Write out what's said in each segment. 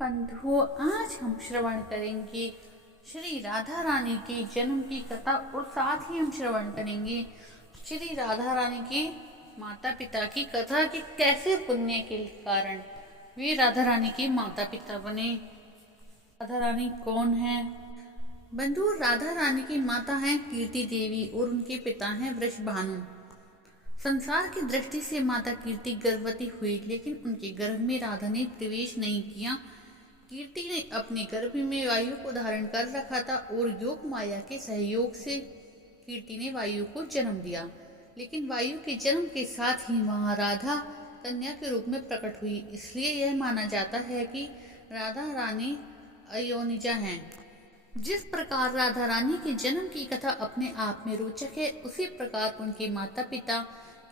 बंधुओं, आज हम श्रवण करेंगे श्री राधा रानी के जन्म की कथा और साथ ही हम श्रवण करेंगे श्री राधा रानी के माता पिता की कथा कि कैसे पुण्य के कारण वे राधा रानी के माता पिता बने। राधा रानी कौन है? बंधु, राधा रानी की माता हैं कीर्ति देवी और उनके पिता हैं वृषभानु। संसार की दृष्टि से माता कीर्ति गर्भवती हुई, लेकिन उनके गर्भ में राधा ने प्रवेश नहीं किया। कीर्ति ने अपने गर्भ में वायु को धारण कर रखा था और योग माया के सहयोग से कीर्ति ने वायु को जन्म दिया। लेकिन वायु के जन्म के साथ ही वहां राधा कन्या के रूप में प्रकट हुई, इसलिए यह माना जाता है कि राधा रानी अयोनिजा हैं। जिस प्रकार राधा रानी के जन्म की कथा अपने आप में रोचक है, उसी प्रकार उनके माता पिता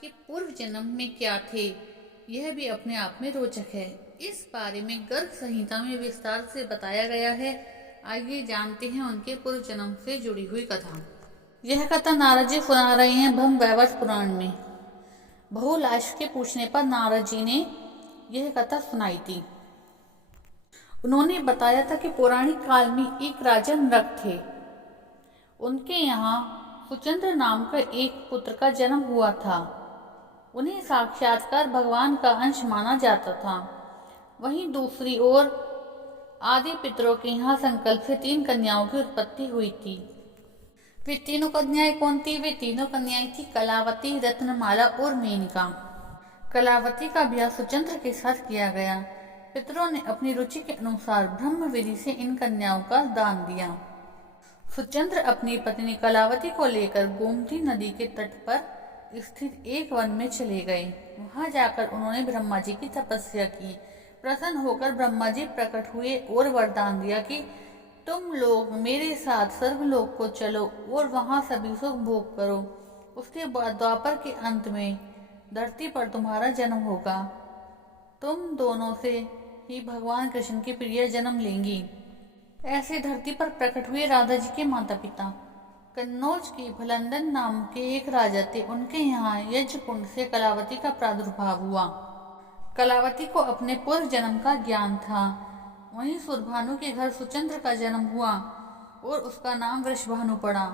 के पूर्व जन्म में क्या थे, यह भी अपने आप में रोचक है। इस बारे में गर्ग संहिता में विस्तार से बताया गया है। आइए जानते हैं उनके पूर्व जन्म से जुड़ी हुई कथा। यह कथा नारद जी सुना रहे हैं ब्रह्म वैवर्त पुराण में। बहुलाश के पूछने पर नारद जी ने यह कथा सुनाई थी। उन्होंने बताया था कि पौराणिक काल में एक राजा नरक थे। उनके यहाँ सुचंद्र नाम का एक पुत्र का जन्म हुआ था। उन्हें साक्षात्कार भगवान का अंश माना जाता था। वहीं दूसरी ओर आदि पितरों के यहाँ संकल्प से 3 कन्याओं की उत्पत्ति हुई थी। वे तीनों कन्याएं कौन थी? वे तीनों कन्याएं थी कलावती, रत्नमाला और मेनका। कलावती का ब्याह सुचंद्र के साथ किया गया। पितरों ने अपनी रुचि के अनुसार ब्रह्म विधि से इन कन्याओं का दान दिया। सुचंद्र अपनी पत्नी कलावती को लेकर गोमती नदी के तट पर स्थित एक वन में चले गए। वहां जाकर उन्होंने ब्रह्मा जी की तपस्या की। प्रसन्न होकर ब्रह्मा जी प्रकट हुए और वरदान दिया कि तुम लोग मेरे साथ स्वर्गलोक को चलो और वहां सभी सुख भोग करो। उसके बाद द्वापर के अंत में धरती पर तुम्हारा जन्म होगा। तुम दोनों से ही भगवान कृष्ण की प्रिया जन्म लेंगी। ऐसे धरती पर प्रकट हुए राधा जी के माता पिता। कन्नौज के भलंदन नाम के एक राजा थे। उनके यहाँ यज्ञ कुंड से कलावती का प्रादुर्भाव हुआ। कलावती को अपने पूर्व जन्म का ज्ञान था। वहीं सुरभानु के घर सुचंद्र का जन्म हुआ और उसका नाम वृषभानु पड़ा।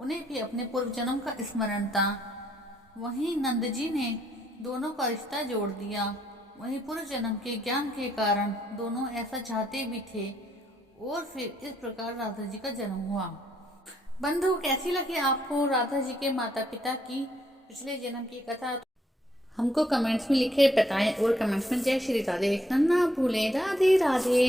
उन्हें भी अपने पूर्व जन्म का स्मरण था। वहीं नंद जी ने दोनों का रिश्ता जोड़ दिया। वहीं पूर्व जन्म के ज्ञान के कारण दोनों ऐसा चाहते भी थे और फिर इस प्रकार राधा जी का जन्म हुआ। बंधु, कैसी लगी आपको राधा जी के माता पिता की पिछले जन्म की कथा? हमको कमेंट्स में लिखे बताएं और कमेंट्स में जय श्री राधे लिखना ना भूलें। राधे राधे।